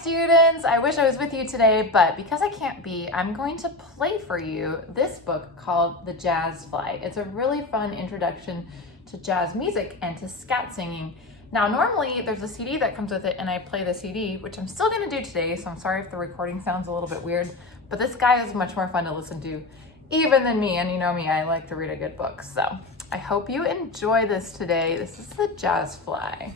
students! I wish I was with you today, but because I can't be, I'm going to play for you this book called The Jazz Fly. It's a really fun introduction to jazz music and to scat singing. Now, normally there's a CD that comes with it and I play the CD, which I'm still gonna do today, so I'm sorry if the recording sounds a little bit weird, but this guy is much more fun to listen to even than me, and you know me, I like to read a good book. So I hope you enjoy this today. This is The Jazz Fly.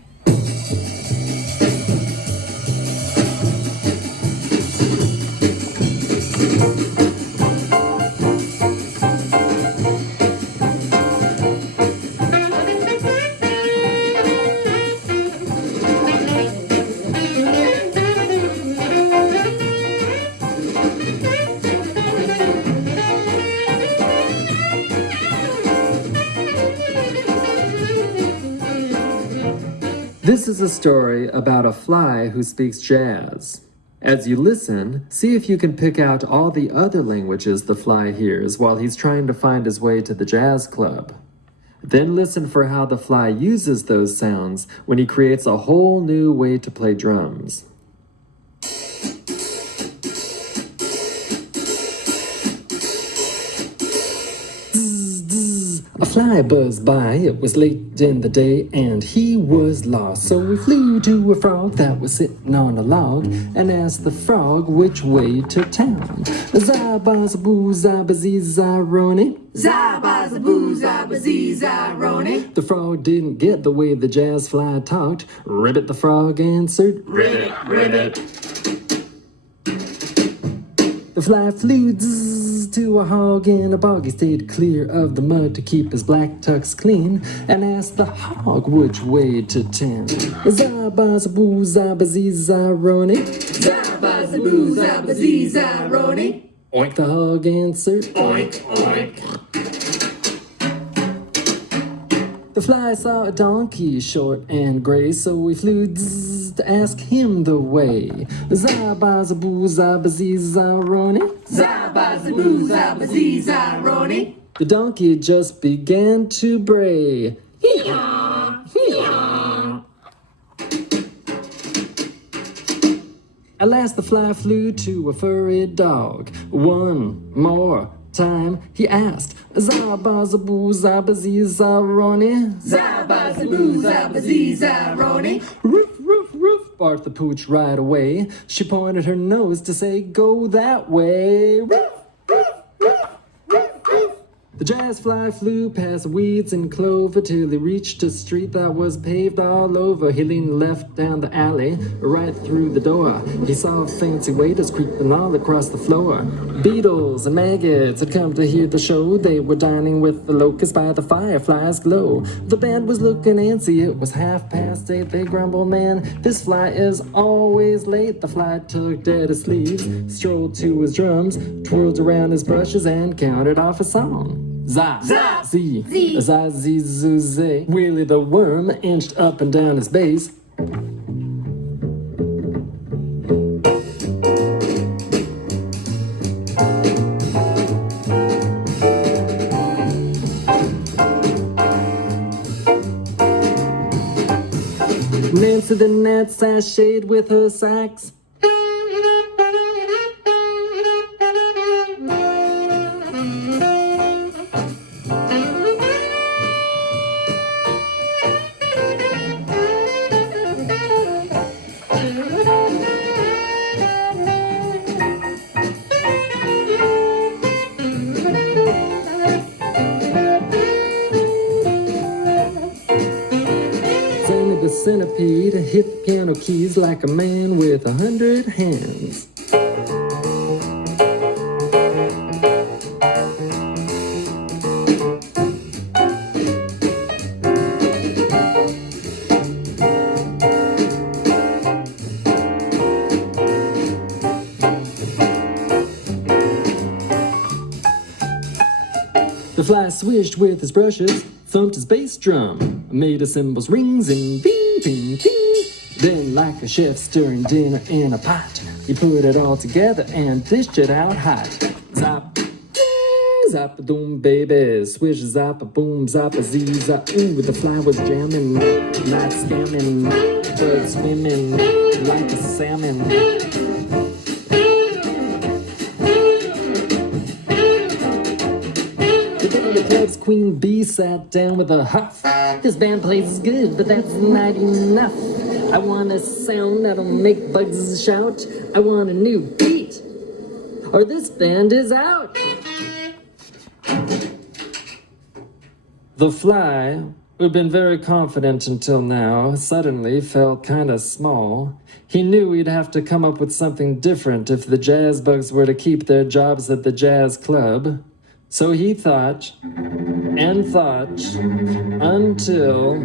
This is a story about a fly who speaks jazz. As you listen, see if you can pick out all the other languages the fly hears while he's trying to find his way to the jazz club. Then listen for how the fly uses those sounds when he creates a whole new way to play drums. A fly buzzed by, it was late in the day, and he was lost. So he flew to a frog that was sitting on a log, and asked the frog which way to town. Zabazaboo, zabazee-zaroni. Zabazaboo, zabazee-zaroni. The frog didn't get the way the jazz fly talked. Ribbit the frog answered, Ribbit, ribbit. The fly flew to a hog in a bog. He stayed clear of the mud to keep his black tux clean, and asked the hog which way to town. Zabazaboo, zabazee-zaroni. Zabazaboo, zabazee-zaroni. Oink, the hog answered. Oink, oink. The fly saw a donkey, short and gray, so he flew to ask him the way. Zabazaboo, zabazee-zaroni. Zabazaboo, zabazee-zaroni. The donkey just began to bray. Hee-haw, hee-haw. At last the fly flew to a furry dog. One more time he asked, Zabazaboo, zabazee-zaroni. Zabazaboo, zabazee-zaroni. Roof, roof, roof, barked the pooch right away. She pointed her nose to say, go that way. Roof, roof, roof, roof, roof. The jazz fly flew past weeds and clover till he reached a street that was paved all over. He leaned left down the alley, right through the door. He saw fancy waiters creeping all across the floor. Beetles and maggots had come to hear the show. They were dining with the locusts by the firefly's glow. The band was looking antsy, it was 8:30. They grumbled, man, this fly is always late. The fly tugged at his sleeves, strolled to his drums, twirled around his brushes, and counted off a song. Za, Za, zee, zee. za, zee, zoo, zay. Willie the worm inched up and down his bass. Nancy the gnat sashayed with her sax. The centipede hit the piano keys like a man with 100 hands. The fly swished with his brushes, thumped his bass drum, made his cymbals rings and bing, bing, bing. Then, like a chef stirring dinner in a pot, he put it all together and dished it out hot. Zop, zap-a-doom, baby, swish, zap-a-boom, zap-a-zee-zap. Ooh, the fly was jamming, not scamming, birds swimming, like a salmon. The club's queen bee sat down with a huff. This band plays good, but that's not enough. I want a sound that'll make bugs shout. I want a new beat, or this band is out. The fly, who'd been very confident until now, suddenly felt kinda small. He knew he'd have to come up with something different if the jazz bugs were to keep their jobs at the jazz club. So he thought, and thought, until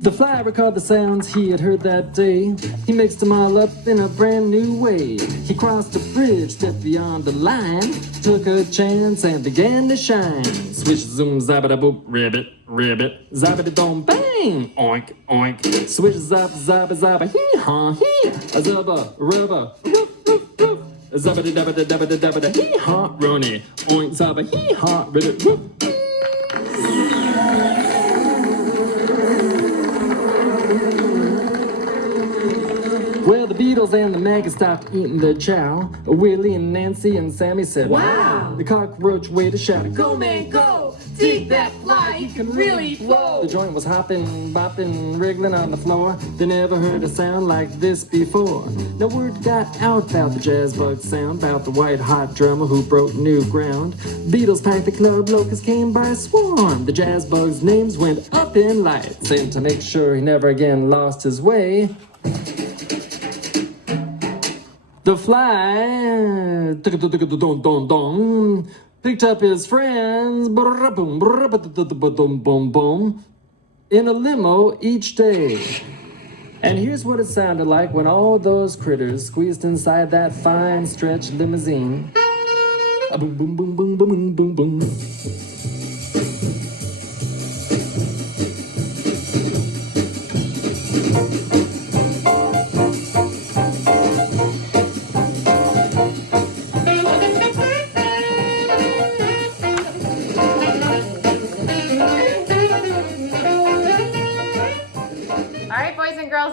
the fly recalled the sounds he had heard that day. He mixed them all up in a brand new way. He crossed a bridge, stepped beyond the line, took a chance and began to shine. Swish, zoom, zabada boop, ribbit, ribbit, zabada dom, bang, oink, oink. Swish, zap, zabba, zabba, hee haw, hee, a zabba, rubba, roof, roof, roof. Zabba dabba dabba dabba da hee haw, Ronnie, oink, zabba, hee haw, ribbit, whoop. Well, the Beatles and the maggots stopped eating their chow. Willie and Nancy and Sammy said, Wow. The cockroach waited, shouted, Go, man, go! Dig that fly, he can really flow! The joint was hopping, bopping, wriggling on the floor. They never heard a sound like this before. No word got out about the jazz bug sound, about the white hot drummer who broke new ground. Beatles packed the club, locusts came by swarm. The jazz bug's names went up in lights, and to make sure he never again lost his way, the fly picked up his friends in a limo each day. And here's what it sounded like when all those critters squeezed inside that fine stretch limousine. A boom, boom, boom, boom, boom, boom, boom.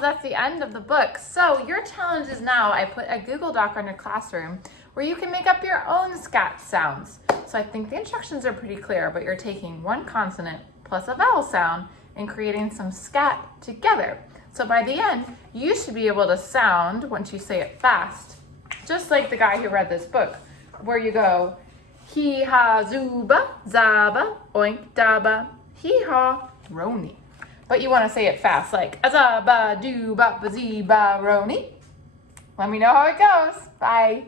That's the end of the book. So your challenge is now I put a Google Doc on your classroom where you can make up your own scat sounds. So I think the instructions are pretty clear, but you're taking one consonant plus a vowel sound and creating some scat together. So by the end, you should be able to sound, once you say it fast, just like the guy who read this book, where you go, hee ha zuba, zaba, oink daba, hee ha, roni. But you want to say it fast, like azaba, do, ba, zee, ba, roni. Let me know how it goes. Bye.